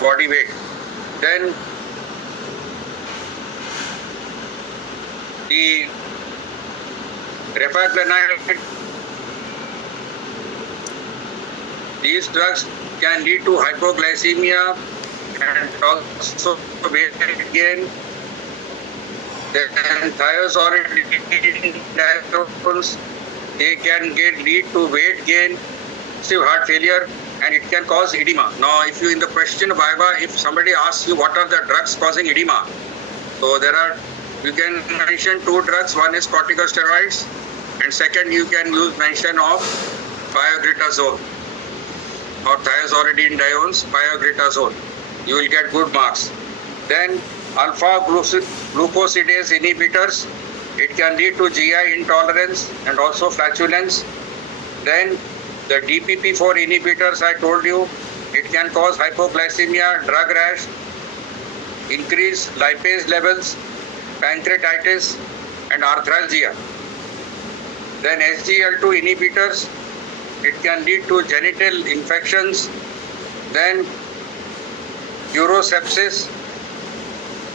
body weight. Then the refaglanide, these drugs can lead to hypoglycemia and also weight gain. Then thiazolidine, they can lead to weight gain, heart failure, and it can cause edema. Now, if you in the question of IYER, if somebody asks you what are the drugs causing edema, so you can mention two drugs. One is corticosteroids, and second you can mention of pioglitazone or thiazolidine diones, pioglitazone. You will get good marks. Then alpha glucosidase inhibitors, it can lead to GI intolerance and also flatulence. Then the DPP4 inhibitors, I told you, it can cause hypoglycemia, drug rash, increase lipase levels, pancreatitis and arthralgia. Then SGL2 inhibitors, it can lead to genital infections, then urosepsis,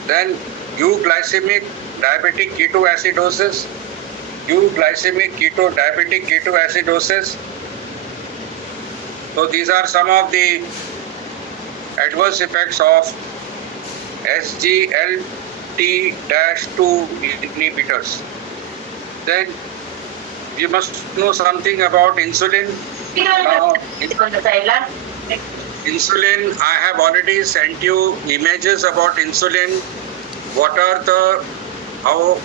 then euglycemic diabetic ketoacidosis, diabetic ketoacidosis. So these are some of the adverse effects of SGLT-2 inhibitors. Then you must know something about insulin. Insulin, I have already sent you images about insulin. What are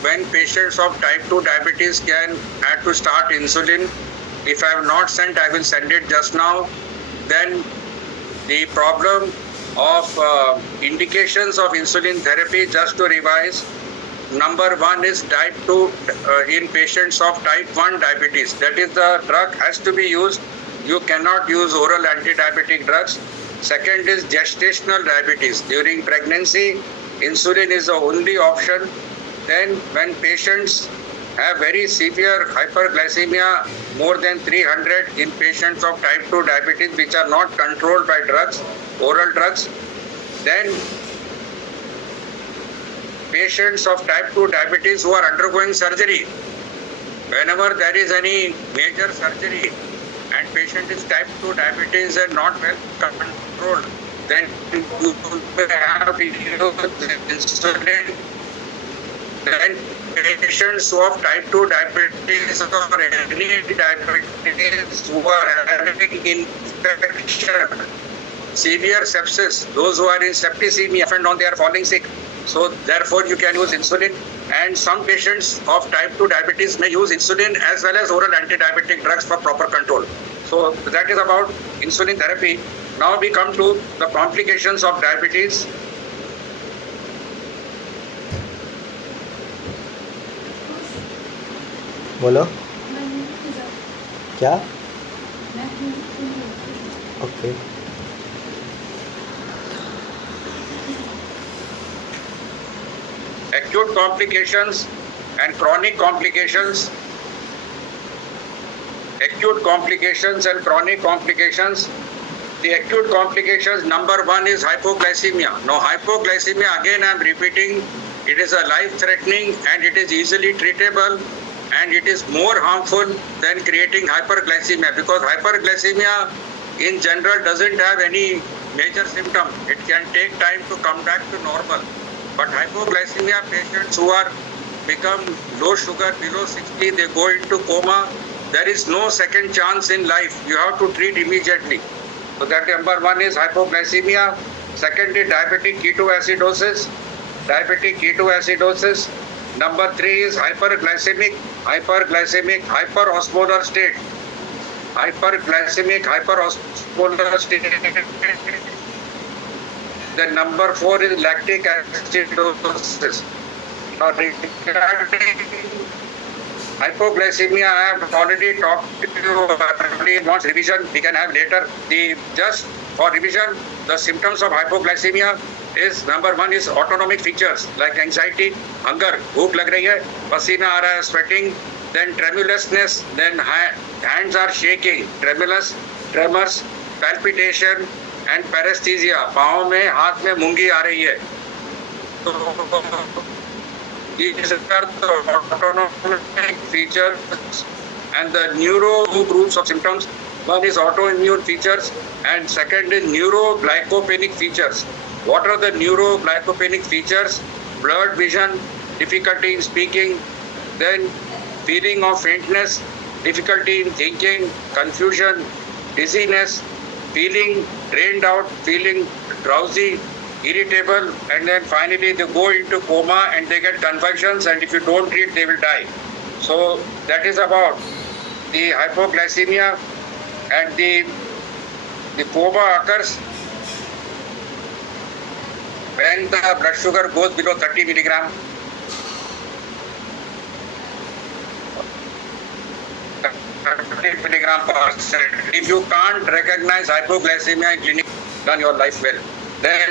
when patients of type 2 diabetes have to start insulin. If I have not sent, I will send it just now. Then the problem of indications of insulin therapy, just to revise. Number one is type 2 in patients of type 1 diabetes. That is, the drug has to be used. You cannot use oral anti-diabetic drugs. Second is gestational diabetes. During pregnancy, insulin is the only option. Then when patients have very severe hyperglycemia, more than 300 in patients of type 2 diabetes which are not controlled by drugs, oral drugs. Then patients of type 2 diabetes who are undergoing surgery. Whenever there is any major surgery and patient is type 2 diabetes and not well controlled, then you have to use insulin. Then patients who have type 2 diabetes or any diabetes who are having infection, severe sepsis, those who are in septicemia, and on they are falling sick. So therefore you can use insulin, and some patients of type 2 diabetes may use insulin as well as oral anti-diabetic drugs for proper control. So that is about insulin therapy. Now we come to the complications of diabetes. बोलो क्या okay Acute complications and chronic complications. Acute complications and chronic complications. The acute complications, number one is hypoglycemia. Now hypoglycemia, again I am repeating, it is a life-threatening and it is easily treatable, and it is more harmful than creating hyperglycemia, because hyperglycemia in general doesn't have any major symptom. It can take time to come back to normal. But hypoglycemia patients who are become low sugar, below 60, they go into coma. There is no second chance in life. You have to treat immediately. So that number one is hypoglycemia. Second is diabetic ketoacidosis. Number three is hyperosmolar state. Hyperosmolar state. Then number four is lactic acidosis. Now regarding hypoglycemia, I have already talked to you. If wants revision, we can have later. Just for revision, the symptoms of hypoglycemia is, number one is autonomic features like anxiety, hunger, bhook lag rahi hai, pasina aa raha hai, sweating, then tremulousness, then hands are shaking, tremors, palpitation, and paresthesia, पाँव में हाथ में मूंगी आ रही है, तो these are the autonomic features and the neuro groups of symptoms. One is autoimmune features and second is neuroglycopenic features. What are the neuroglycopenic features? Blurred vision, difficulty in speaking, then feeling of faintness, difficulty in thinking, confusion, dizziness, feeling drained out, feeling drowsy, irritable, and then finally they go into coma and they get convulsions, and if you don't treat they will die. So that is about the hypoglycemia, and the coma occurs when the blood sugar goes below 30 milligram. Milligram per cent. If you can't recognize hypoglycemia in clinic, done your life well. Then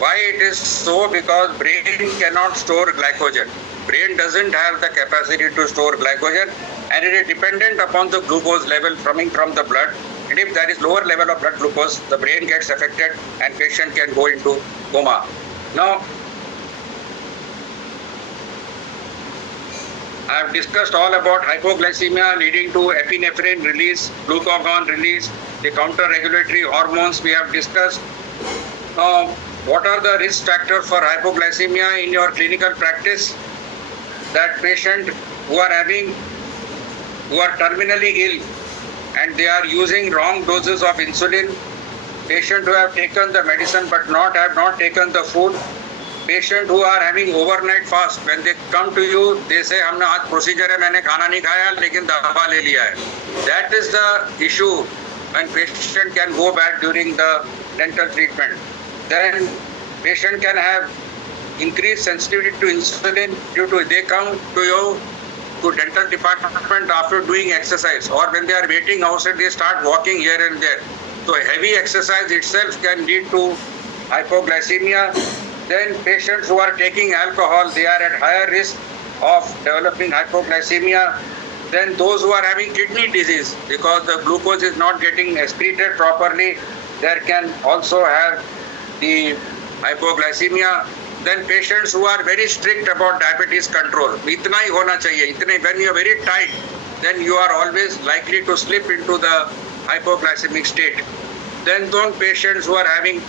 why it is so? Because brain cannot store glycogen. Brain doesn't have the capacity to store glycogen, and it is dependent upon the glucose level coming from the blood. And if there is lower level of blood glucose, the brain gets affected and patient can go into coma. Now, I have discussed all about hypoglycemia leading to epinephrine release, glucagon release, the counter-regulatory hormones we have discussed. Now, what are the risk factors for hypoglycemia in your clinical practice? That patient who are terminally ill and they are using wrong doses of insulin, patient who have taken the medicine but have not taken the food, patient who are having overnight fast, when they come to you, they say, हमने आज procedure है, मैंने खाना नहीं खाया, लेकिन दवा ले लिया है. That is the issue when patient can go back during the dental treatment. Then patient can have increased sensitivity to insulin due to they come to you to dental department after doing exercise, or when they are waiting outside, they start walking here and there. So heavy exercise itself can lead to hypoglycemia. Then patients who are taking alcohol, they are at higher risk of developing hypoglycemia. Then those who are having kidney disease, because the glucose is not getting excreted properly, there can also have the hypoglycemia. Then patients who are very strict about diabetes control, itna hi hona chahiye, itne, when you are very tight, then you are always likely to slip into the hypoglycemic state. Then those patients who are having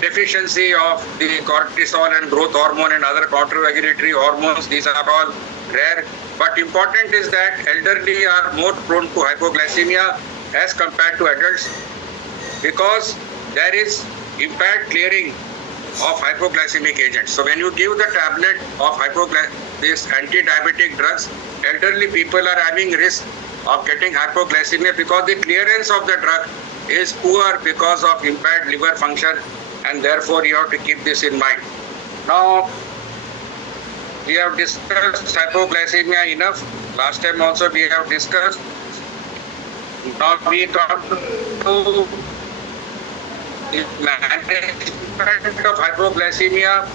deficiency of the cortisol and growth hormone and other counter-regulatory hormones, these are all rare. But important is that elderly are more prone to hypoglycemia as compared to adults, because there is impaired clearing of hypoglycemic agents. So when you give the tablet of these anti-diabetic drugs, elderly people are having risk of getting hypoglycemia because the clearance of the drug is poor because of impaired liver function, and therefore you have to keep this in mind. Now, we have discussed hypoglycemia enough. Last time also we have discussed. Now we come to the management of hypoglycemia.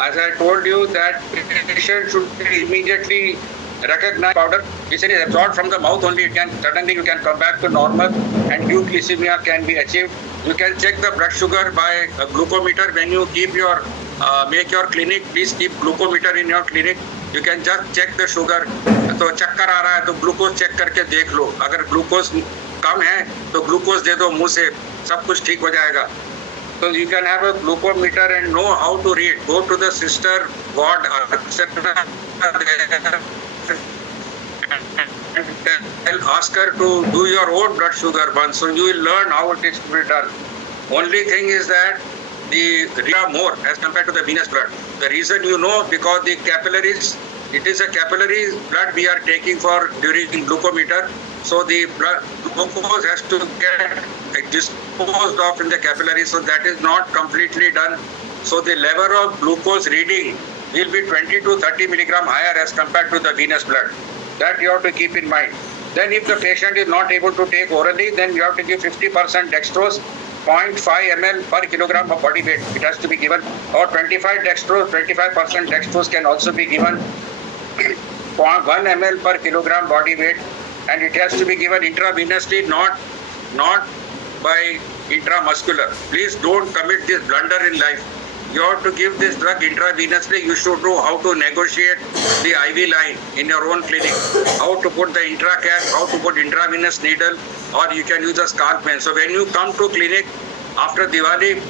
As I told you, that patient should immediately recognize powder, which is absorbed from the mouth only. Suddenly you can come back to normal and euglycemia can be achieved. You can check the blood sugar by a glucometer. When you keep your make your clinic, please keep glucometer in your clinic. You can just check the sugar. तो चक्कर आ रहा है तो glucose check करके देख लो. अगर glucose कम है तो ग्लूकोज दे दो मुंह से, सब कुछ ठीक हो जाएगा. So you can have a glucometer and know how to read. Go to the sister ward, etc. and ask her to do your own blood sugar once, so you will learn how it is to be done. Only thing is that the more as compared to the venous blood. The reason you know, because the capillaries, it is a capillary blood we are taking for during glucometer, so the blood glucose has to get disposed of in the capillaries, so that is not completely done. So the level of glucose reading will be 20 to 30 milligram higher as compared to the venous blood. That you have to keep in mind. Then if the patient is not able to take orally, then you have to give 50% dextrose, 0.5 ml per kilogram of body weight. It has to be given. Or 25% dextrose can also be given. 1 ml per kilogram body weight and it has to be given intravenously, not by intramuscular. Please don't commit this blunder in life. You have to give this drug intravenously. You should know how to negotiate the IV line in your own clinic, how to put the intracap, how to put intravenous needle, or you can use a scalp pen. So when you come to clinic after Diwali,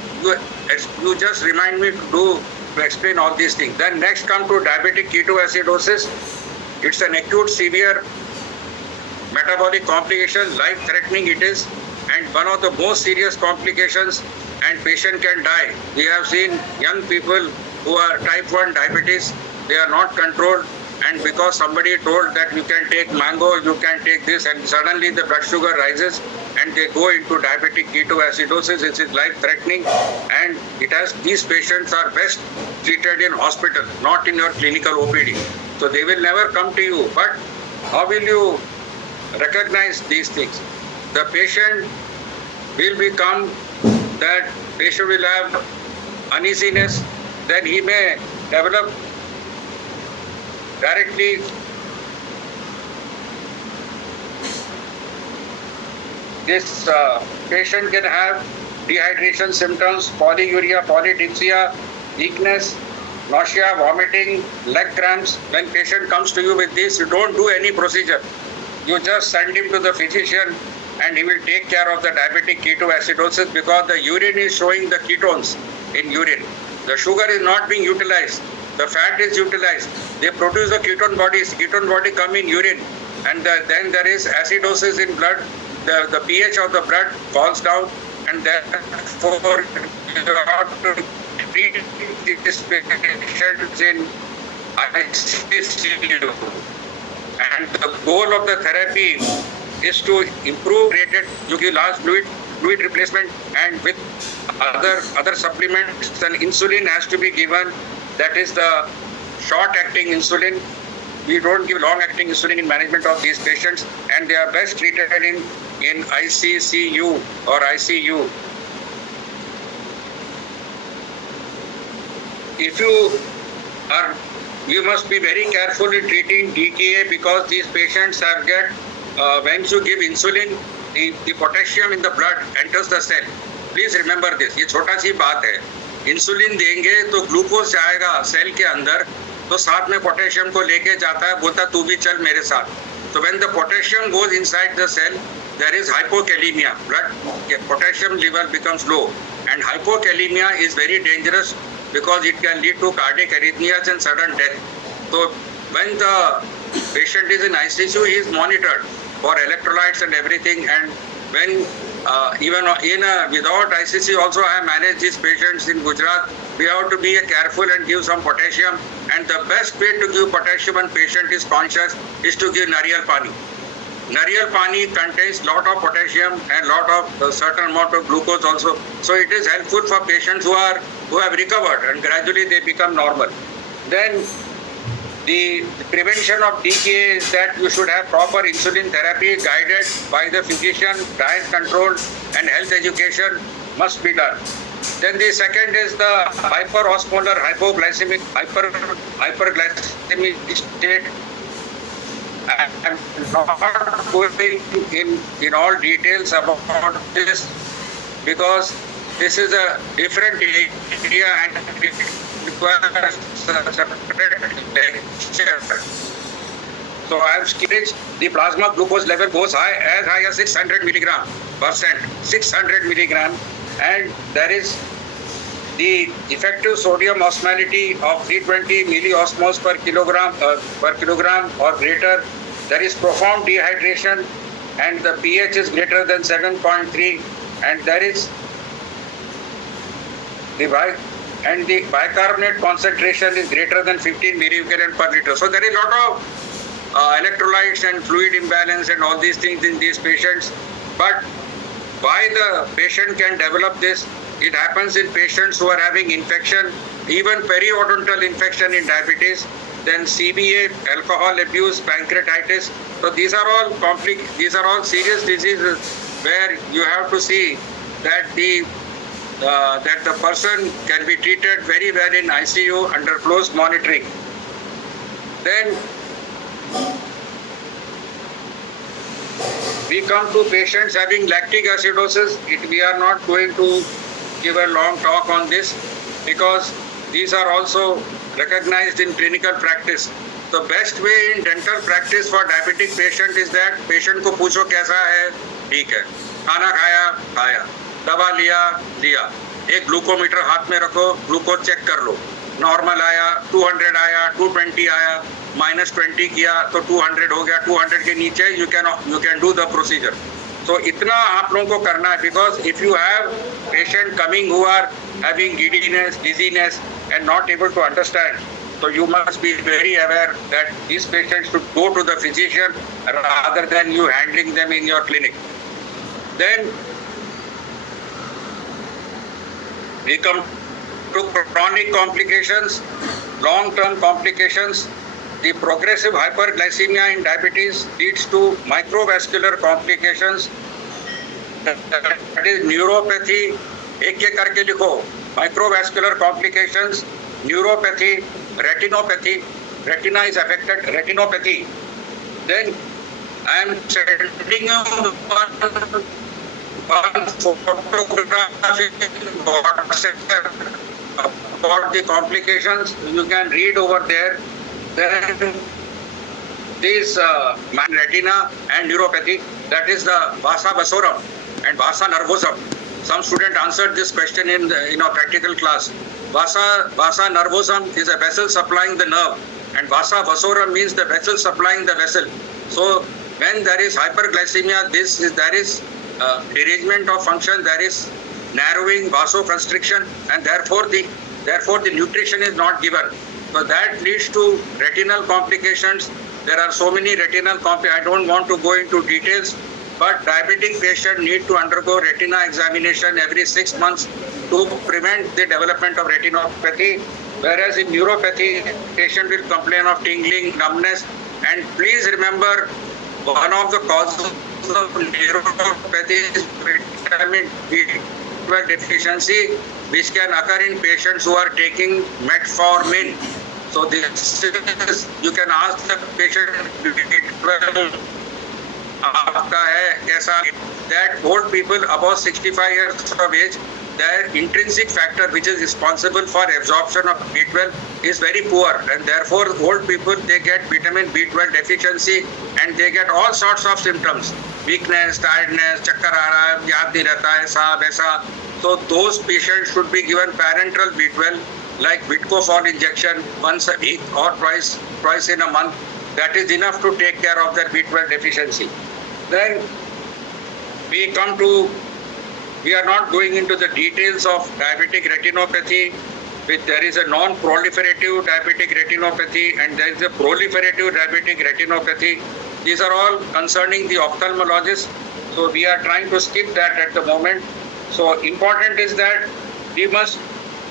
you just remind me to explain all these things. Then next come to diabetic ketoacidosis. It's an acute severe metabolic complication, life-threatening it is, and one of the most serious complications, and patient can die. We have seen young people who are type 1 diabetes, they are not controlled, and because somebody told that you can take mango, you can take this, and suddenly the blood sugar rises and they go into diabetic ketoacidosis. It is life-threatening, and these patients are best treated in hospital, not in your clinical OPD. So they will never come to you. But how will you recognize these things? The patient will become, that patient will have uneasiness, then he may develop directly this patient can have dehydration symptoms, polyuria, polydipsia, weakness, nausea, vomiting, leg cramps. When patient comes to you with this, you don't do any procedure. You just send him to the physician and he will take care of the diabetic ketoacidosis, because the urine is showing the ketones in urine. The sugar is not being utilized. The fat is utilized. They produce the ketone bodies. Ketone body come in urine, and then there is acidosis in blood. The pH of the blood falls down, and therefore you have to treat these patients in ICU. And the goal of the therapy is to improve rated, you give large fluid replacement, and with other supplements, then insulin has to be given. That is the short-acting insulin. We don't give long-acting insulin in management of these patients, and they are best treated in ICCU or ICU. You must be very careful in treating DKA, because these patients once you give insulin, the potassium in the blood enters the cell. Please remember this. ये छोटा सी बात है. Insulin देंगे तो glucose जाएगा cell के अंदर, तो साथ में पोटेशियम को लेके जाता है, बोलता तू भी चल मेरे साथ. So when the potassium goes inside the cell, there is hypokalemia. Blood potassium level becomes low, and hypokalemia is very dangerous because it can lead to cardiac arrhythmias and sudden death. So when the patient is in ICU, he is monitored for electrolytes and everything, and when even without ICC also I manage these patients in Gujarat, we have to be careful and give some potassium, and the best way to give potassium when patient is conscious is to give nariyal pani. Nariyal pani contains lot of potassium and lot of certain amount of glucose also, so it is helpful for patients who have recovered and gradually they become normal. Then the prevention of DKA is that you should have proper insulin therapy guided by the physician, diet control and health education must be done. Then the second is the hyperosmolar hypoglycemic hyperglycemic state. I'm not going in all details about this because this is a different area and it requires a separate lecture. So I have skipped. The plasma glucose level goes as high as 600 milligram percent, 600 milligram, and there is the effective sodium osmolality of 320 milliosmoles per kilogram or greater. There is profound dehydration and the pH is greater than 7.3, and there is the bicarbonate concentration is greater than 15 millibecquerel per liter. So there is a lot of electrolytes and fluid imbalance and all these things in these patients. But why the patient can develop this? It happens in patients who are having infection, even periodontal infection in diabetes, then CBA, alcohol abuse, pancreatitis. So these are all serious diseases where you have to see that the person can be treated very well in ICU under close monitoring. Then We come to patients having lactic acidosis. We are not going to give a long talk on this because these are also recognized in clinical practice. The best way in dental practice for diabetic patient is that patient को पूछो कैसा है, ठीक है, खाना खाया, खाया, दवा लिया, लिया, एक ग्लूकोमीटर हाथ में रखो, ग्लूकोज चेक कर लो, नॉर्मल आया, 200 आया, 220 आया, -20 किया तो 200 हो गया, 200 के नीचे you can do the procedure. So इतना आप लोगों को करना है because if you have patient coming who are having giddiness, dizziness and not able to understand, so you must be very aware that these patients should go to the physician rather than you handling them in your clinic. Then we come to chronic complications, long-term complications. The progressive hyperglycemia in diabetes leads to microvascular complications. That is neuropathy. एक एक करके लिखो. Microvascular complications, neuropathy, retinopathy. Retina is affected. Retinopathy. Then I am sending you one photograph in WhatsApp about the complications. You can read over there. Then this retina and neuropathy, that is the vasa vasorum and vasa nervosum. Some student answered this question in a practical class. Vasa nervosum is a vessel supplying the nerve, and vasa vasorum means the vessel supplying the vessel. So when there is hyperglycemia, there is derangement of function, there is narrowing, vasoconstriction, and therefore the nutrition is not given. So that leads to retinal complications. There are so many retinal complications. I don't want to go into details, but diabetic patient need to undergo retina examination every 6 months to prevent the development of retinopathy. Whereas in neuropathy, patient will complain of tingling, numbness. And please remember, one of the causes of neuropathy is vitamin B12 deficiency, which can occur in patients who are taking metformin. So this is, you can ask the patient, B12 आपका है कैसा? That old people above 65 years of age, their intrinsic factor which is responsible for absorption of B12 is very poor, and therefore old people, they get vitamin B12 deficiency and they get all sorts of symptoms, weakness, tiredness, chakkar aa raha hai, yaad nahi rehta hai, aisa waisa. So those patients should be given parenteral B12 like Vitcofol injection once a week or twice in a month. That is enough to take care of their B12 deficiency. Then we are not going into the details of diabetic retinopathy. There is a non-proliferative diabetic retinopathy and there is a proliferative diabetic retinopathy. These are all concerning the ophthalmologist. So we are trying to skip that at the moment. So important is that we must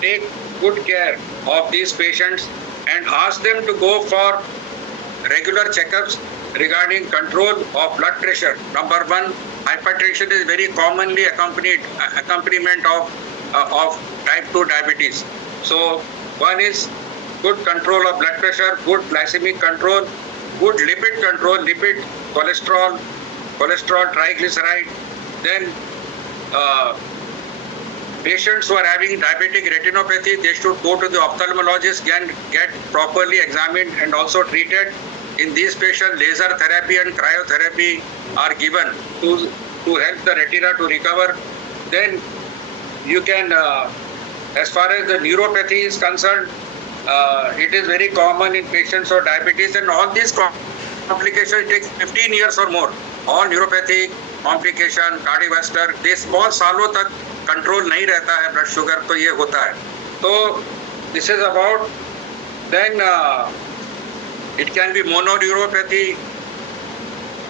take good care of these patients and ask them to go for regular checkups regarding control of blood pressure. Number one, hypertension is very commonly accompaniment of type 2 diabetes. So one is good control of blood pressure, good glycemic control, good lipid control, lipid, cholesterol, triglyceride. Then patients who are having diabetic retinopathy, they should go to the ophthalmologist and get properly examined and also treated. In these patients, laser therapy and cryotherapy are given to help the retina to recover. Then you can, as far as the neuropathy is concerned, it is very common in patients of diabetes, and all these complications take 15 years or more. All neuropathic complication, cardiovascular, this बहुत सालों तक control नहीं रहता है blood sugar, तो ये होता है. तो this is about. Then it can be mononeuropathy,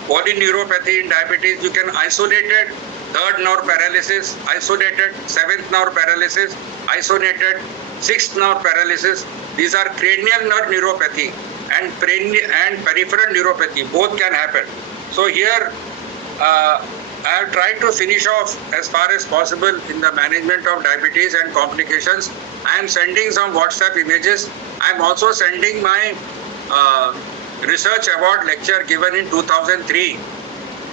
polyneuropathy in diabetes. You can isolated third nerve paralysis, isolated seventh nerve paralysis, isolated sixth nerve paralysis. These are cranial nerve neuropathy and peripheral neuropathy. Both can happen. So here I have tried to finish off as far as possible in the management of diabetes and complications. I am sending some WhatsApp images. I am also sending my research award lecture given in 2003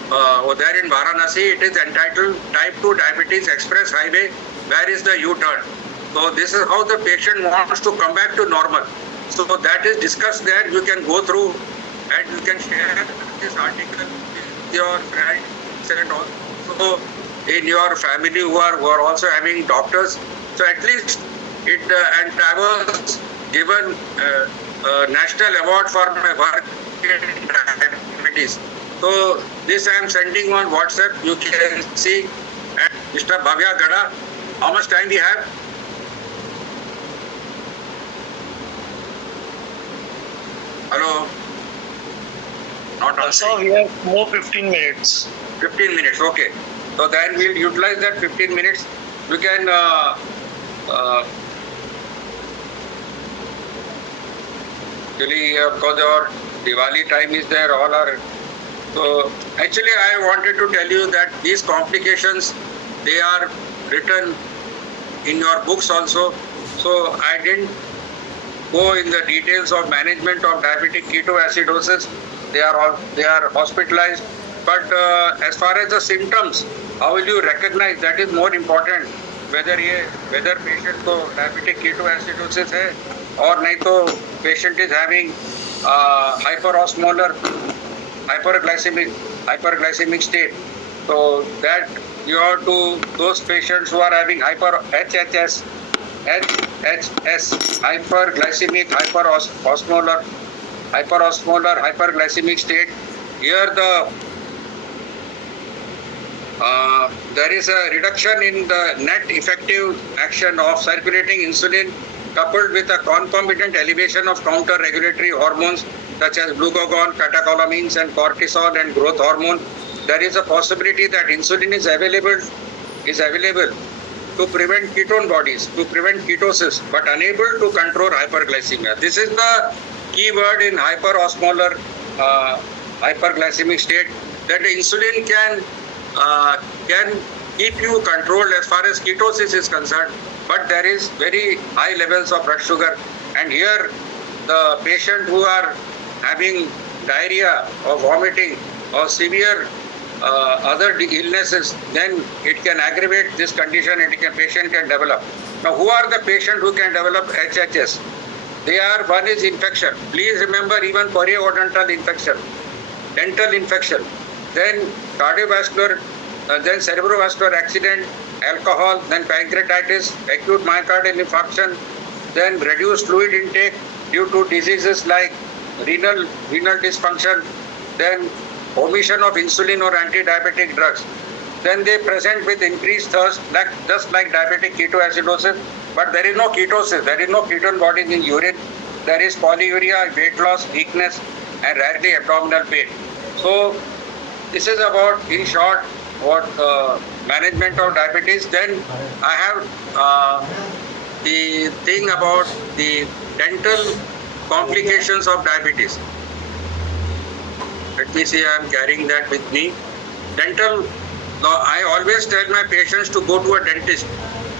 there in Varanasi. It is entitled Type 2 Diabetes Express Highway. Where is the U-turn? So this is how the patient wants to come back to normal. So that is discussed there. You can go through and you can share this article with your friends and also in your family who are also having doctors. So at least it and I was given a national award for my work in diabetes. So this I am sending on WhatsApp. You can see. And Mr. Bhavya Gada, how much time we have? Hello? Not answering. So we have more 15 minutes. 15 minutes, okay. So then we'll utilize that 15 minutes. You can actually because our Diwali time is there, all are. So actually I wanted to tell you that these complications, they are written in your books also. So I didn't go in the details of management of diabetic ketoacidosis. They are hospitalized. But as far as the symptoms, how will you recognize? That is more important. Whether patient को diabetic ketoacidosis है और नहीं तो patient is having hyperosmolar, hyperglycemic state. So that you have to those patients who are having HHS, hyperglycemic, hyperosmolar, hyperglycemic state. Here there is a reduction in the net effective action of circulating insulin coupled with a concomitant elevation of counter-regulatory hormones such as glucagon, catecholamines and cortisol and growth hormone. There is a possibility that insulin is available to prevent ketone bodies, to prevent ketosis, but unable to control hyperglycemia. This is the key word in hyperosmolar hyperglycemic state, that the insulin can keep you controlled as far as ketosis is concerned, but there is very high levels of blood sugar. And here the patient who are having diarrhea or vomiting or severe other illnesses, then it can aggravate this condition and patient can develop. Now, who are the patients who can develop HHS? One is infection. Please remember, even periodontal infection, dental infection, then cardiovascular, then cerebrovascular accident, alcohol, then pancreatitis, acute myocardial infarction, then reduced fluid intake due to diseases like renal dysfunction, then omission of insulin or anti-diabetic drugs. Then they present with increased thirst, just like diabetic ketoacidosis, but there is no ketosis, there is no ketone bodies in urine, there is polyuria, weight loss, weakness, and rarely abdominal pain. So this is about, in short, what management of diabetes. Then I have the thing about the dental complications of diabetes. Let me see, I am carrying that with me. Dental, I always tell my patients to go to a dentist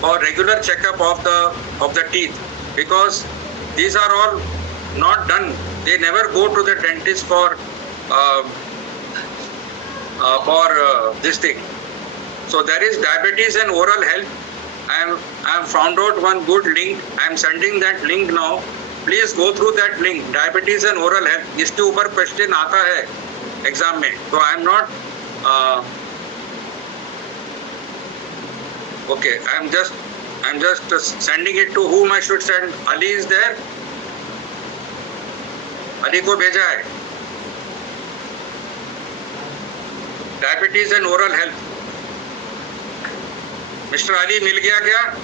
for regular checkup of the teeth, because these are all not done. They never go to the dentist for this thing. So there is diabetes and oral health. I have found out one good link. I am sending that link now. Please go through that link. Diabetes and oral health. इसके ऊपर question आता है exam में. So I am not. Okay. I am just sending it to whom I should send. Ali is there. Ali को भेजा है. Diabetes and oral health. Mr. Ali मिल गया क्या?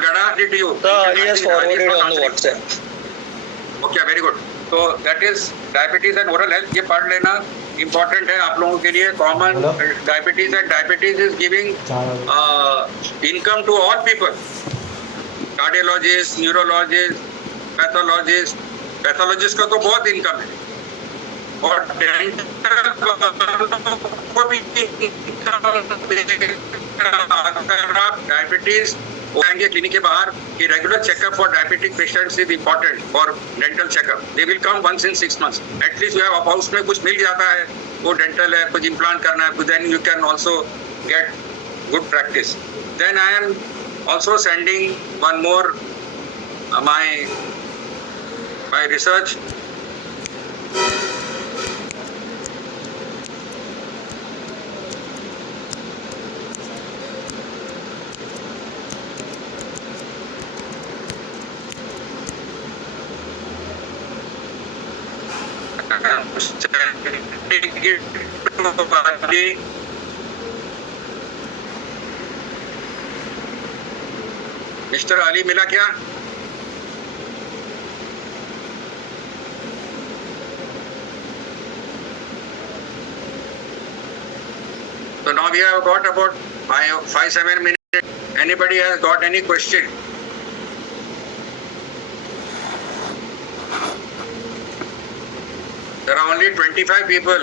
Gada, did you? He has forwarded on the WhatsApp. Okay, very good. So that is diabetes and oral health. ये पढ़ लेना important है आप लोगों के लिए. Common diabetes and diabetes is giving income to all people. Cardiologists, neurologists, pathologists का तो बहुत income है. और को भी अगर आप डायबिटीज आएंगे क्लिनिक के बाहर कि regular checkup for diabetic patients is important for dental checkup. They will come once in 6 months. At least you have house में कुछ मिल जाता है, वो डेंटल है, कुछ इम्प्लांट करना है, then you can also get good practice. Then I am also sending one more my research. Mister Ali मिला क्या? So now we have got about 5-7 minutes. Anybody has got any question? There are only 25 people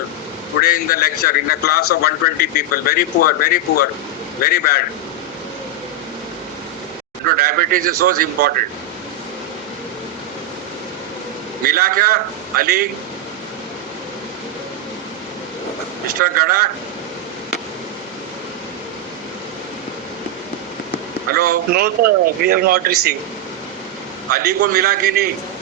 today in the lecture in a class of 120 people. Very poor, very bad. So diabetes is so important. मिला क्या? Ali? Mr. Gada? Hello. No, sir, we have not received. Ali को मिला कि नहीं?